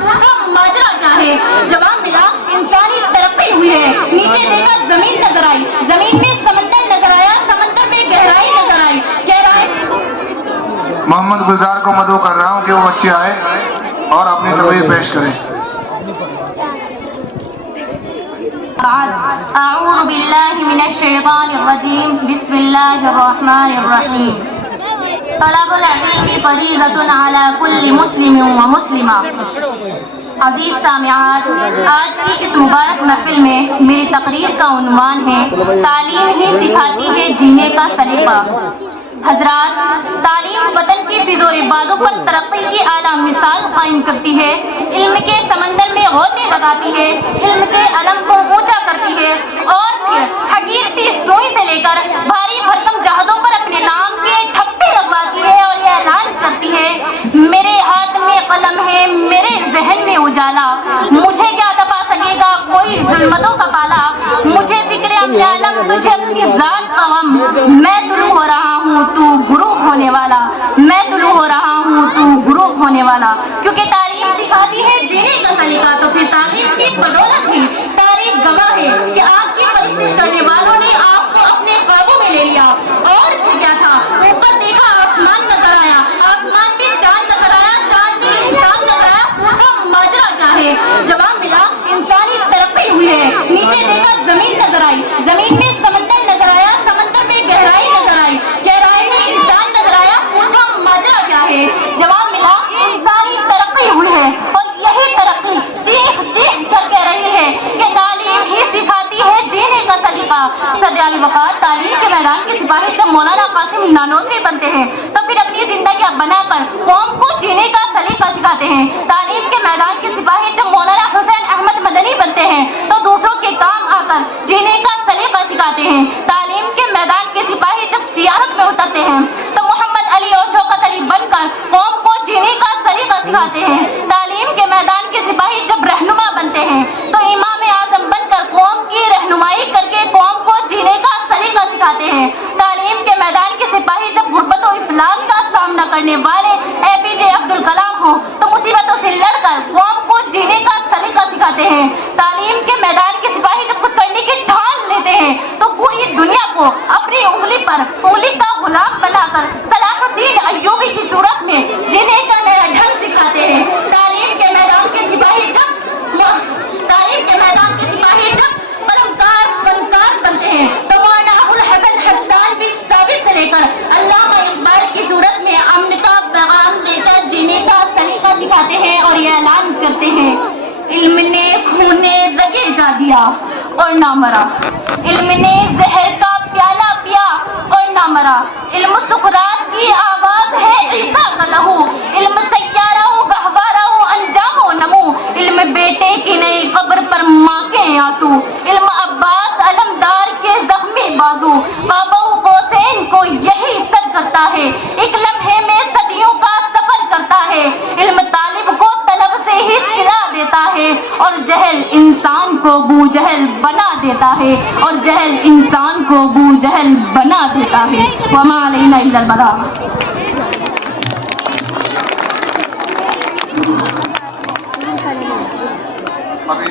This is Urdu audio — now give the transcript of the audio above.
پوچھا ماجرا کیا ہے؟ جواب ملا انسانی ترقی ہوئی ہے۔ نیچے دیکھا زمین نظر آئی، زمین میں سمندر نظر آیا، سمندر میں گہرائی نظر آئی، گہرائی محمد گلزار کو مدعو کر رہا ہوں کہ وہ بچے آئے اور اپنی تقریر پیش کریں۔ اعوذ باللہ من الشیطان الرجیم، بسم اللہ الرحمن الرحیم۔ طلب العلم فریضۃ علی کل مسلم و مسلمہ۔ عزیز سامعات، آج کی اس مبارک محفل میں میری تقریر کا عنوان ہے تعلیم ہی سکھاتی ہے جینے کا سلیقہ۔ حضرات، تعلیم وطن کی فضو عبادوں پر ترقی کی اعلیٰ مثال قائم کرتی ہے، علم کے سمندر میں غوطے لگاتی ہے، علم کے علم کو اونچا کرتی ہے اور پھر حقیر سی سوئی سے لے کر بھاری بھرکم جہازوں پر اپنے نام کے ٹھپے لگواتی ہے اور یہ اعلان کرتی ہے میرے ہاتھ میں قلم ہے، میرے ذہن میں اجالا، مجھے کیا دبا سکے گا کوئی ظلمتوں کا پالا، مجھے فکر اپنے عالم، تجھے اپنی ذات کا غم، میں طلوع ہو رہا ہوں تو غروب ہونے والا، میں طلوع ہو رہا ہوں تو غروب ہونے والا۔ کیونکہ تعلیم سکھاتی ہے جینے کا سلیقہ، تو پھر تعلیم کی بدولت ہی تاریخ گواہ ہے کہ آپ کی پرستش کرنے والوں نے آپ کو اپنے قابو میں لے لیا۔ اور پھر کیا تھا؟ اوپر دیکھا آسمان نظر آیا، آسمان میں چاند نظر آیا، چاند میں انسان نظر آیا، پوچھا ماجرا کیا ہے؟ جواب ملا انسانی ترقی ہوئی ہے۔ نیچے دیکھا زمین نظر آئی، زمین میں سمندر نظر آیا، سمندر میں گہرائی نظر آئی، گہرائی میں انسان نظر آیا، پوچھا ماجرا کیا ہے؟ جواب ملا انسانی ترقی ہوئی ہے۔ اور یہی ترقی چیخ چیخ کر کہہ رہی ہے کہ تعلیم ہی سکھاتی ہے جینے کا سلیقہ۔ صدر الوقات تعلیم کے میدان کے سپاہی جب مولانا قاسم نانوتوی بنتے ہیں تو پھر اپنی زندگیاں بنا کر قوم کو جینے کا سلیقہ سکھاتے ہیں۔ تعلیم کے میدان کے سپاہی جب مولانا حسین احمد مدنی بنتے ہیں تو دوسروں کے کام آ کر جینے کا سلیقہ سکھاتے ہیں۔ تعلیم کے میدان کے سپاہی جب سیاست میں اترتے ہیں تو محمد علی اور شوکت علی بن کر قوم کو جینے کا سلیقہ سکھاتے ہیں۔ تعلیم کے میدان کے سپاہی جب رہنما بنتے ہیں تو امام اعظم بن کر قوم کی رہنمائی کر کے قوم کو جینے کا سلیقہ سکھاتے ہیں۔ تعلیم کے میدان کے سپاہی جب غربت و افلاس کا سامنا کرنے والے اے پی جے عبد الکلام ہوں تو مصیبتوں سے لڑ کر قوم کو جینے کا سلیقہ سکھاتے ہیں۔ تعلیم کے میدان کے سپاہی جب کچھ کرنے کی ٹھان لیتے ہیں تو پوری دنیا کو اپنی انگلی پر انگلی کا غلام بنا کر صلاح الدین ایوبی کی صورت میں جینے کا نیا ڈھنگ سکھاتے ہیں۔ تعلیم کے میدان کے سپاہی جب قلمکار فنکار بنتے ہیں تو مولانا ابو الحسن حسان بن ثابت سے لے کر علامہ اقبال کی صورت میں امن کا پیغام دے کر جینے کا سلیقہ سکھاتے ہیں اور یہ اعلان کرتے ہیں علم نے خونے رگے جا دیا اور نہ مرا، علم نے زہر کا پیالہ پیا اور نہ مرا، علم سقراط کی آواز ہے عیسیٰ کا لہو، علم سیارہ گہوارہ انجام و نمو، علم بیٹے کی نئی قبر پر ماں کے آنسو، علم عباس علمدار کے زخمی بازو، بابا قوسین کو یہی سر کرتا ہے، ایک لمحے میں صدیوں کا سفر کرتا ہے، علم طالب کو طلب سے ہی سلا دیتا ہے اور جہل انسان کو بو جہل بنا دیتا ہے، اور جہل انسان کو بو جہل بنا دیتا ہے۔ وما علینا الا البلاغ۔ ابھی